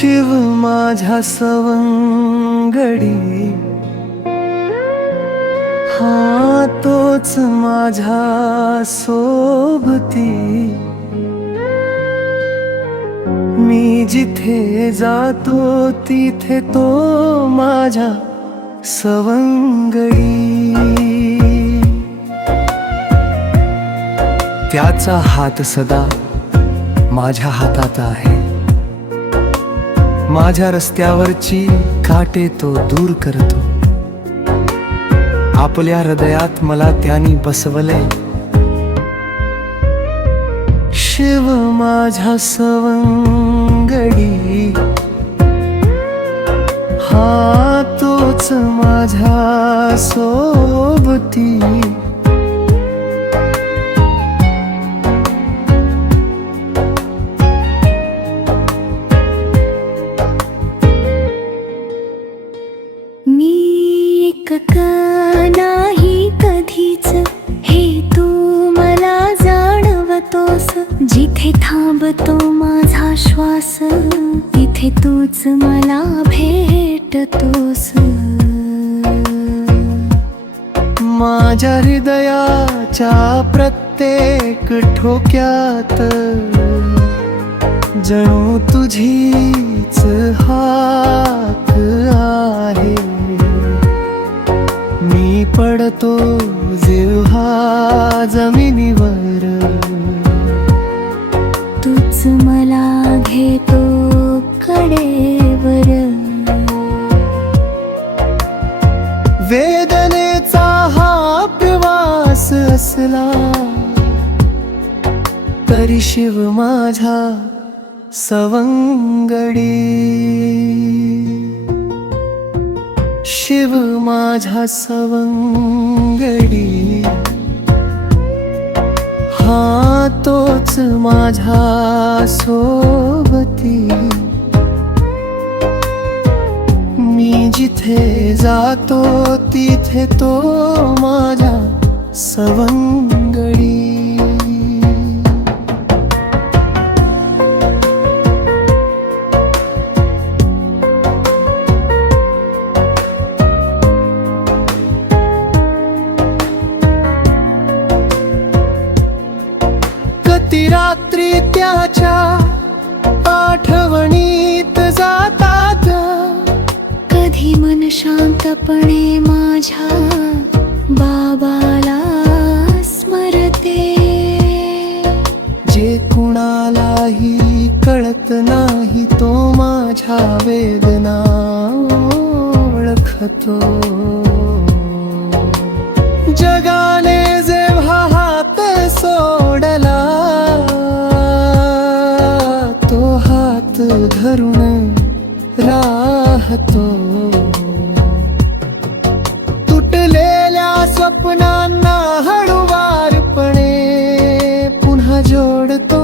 शिव माझ्या सवंगडी. हा तोच माझ्या सोबती. मी जिथे जातो तिथे तो माझ्या सवंगडी. त्याचा हात सदा माझ्या हातात आहे. माझ्या रस्त्यावरची काटे तो दूर करतो. आपल्या हृदयात मला त्यानी बसवले. शिव माझ्या सवं श्वास तिथे तूच मला भेटतोस. माझ्या हृदयाच्या प्रत्येक ठोक्यात जणू तुझीच हाक आहे. मी पडतो जेव्हा जमिनीवर. तूच मला घेतो कडेवर. वेदनेचा हा प्रवास असला तरी शिव माझा सवंगडी. शिव माझा सवंगडी. हा तोच माझ्या सोबती. मी जिथे जातो तिथे तो माझ्या सवंग रात्री त्याच्या आठवणीत जातात. कधी मन शांतपणे माझ्या बाबा जातो तुटलेल्या स्वप्नांना हळुवारपणे पुन्हा जोडतो.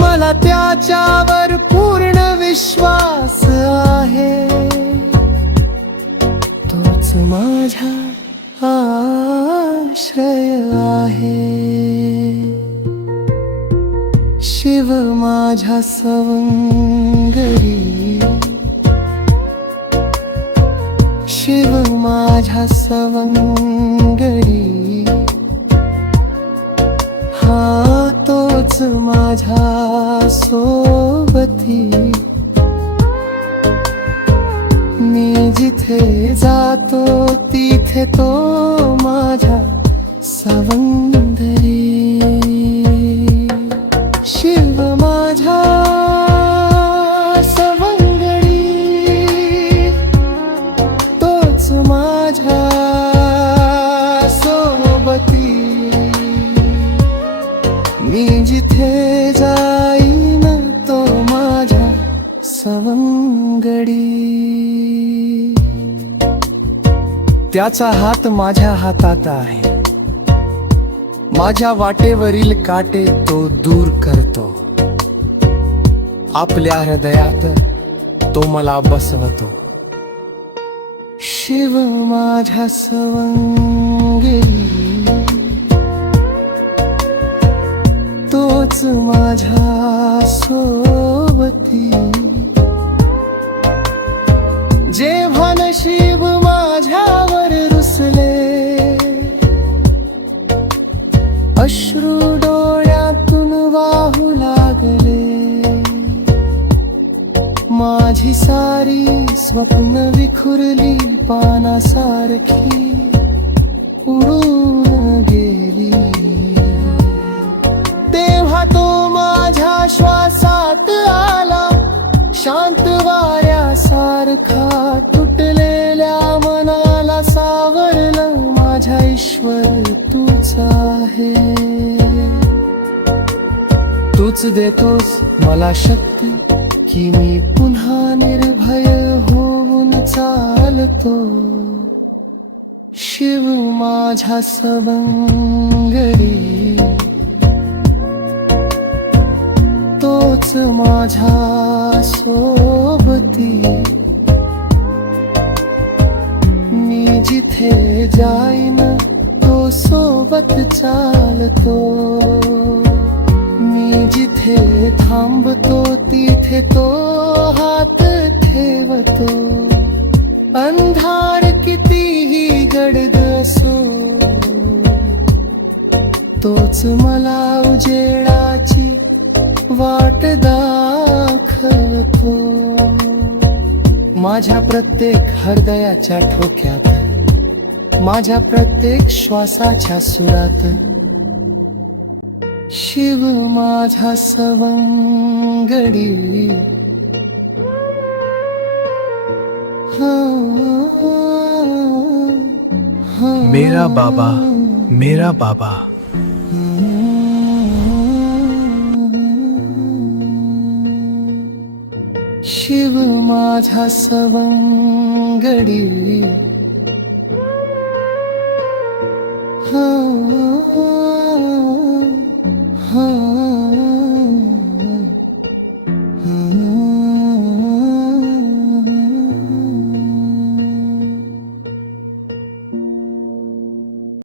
मला त्याच्यावर पूर्ण विश्वास आहे. तोच माझा आश्रय आहे. शिव माझ्या सवंगरी शिव माझ्या सवंगरी हा तोच माझ्या सोबती. मी जिथे जातो तिथे तो माझ्या सवंग त्याचा हात माझ्या हातात आहे. माझ्या वाटेवरील काटे तो दूर करतो. आपल्या हृदयात तो मला बसवतो. शिव माझ्या सवंगी. तोच माझ्या सोबती. माझी सारी स्वप्न विखुरली पानासारखी उडून गेली. तेव्हा तो माझ्या श्वासात आला शांत वाऱ्यासारखा तुटलेल्या मनाला सावरलं माझ्या ईश्वर तूच आहे. तूच देतोस मला शक्ती की मी पुन्हा निर्भय होऊन चालतो. शिव माझ्या सबंगरी तोच माझ्या सोबती. मी जिथे जाईन तो सोबत चालतो. मी जिथे थांबतो तिथे तो हात ठेवतो अंधार कितीही गडद असो तोच मला उजेडाची वाट दाखवतो। माझ्या प्रत्येक हृदयाच्या ठोक्यात माझ्या प्रत्येक श्वासाच्या सुरात शिव माझा सवंगडी. मेरा बाबा मेरा बाबा. शिव माझा सवंगडी. हा.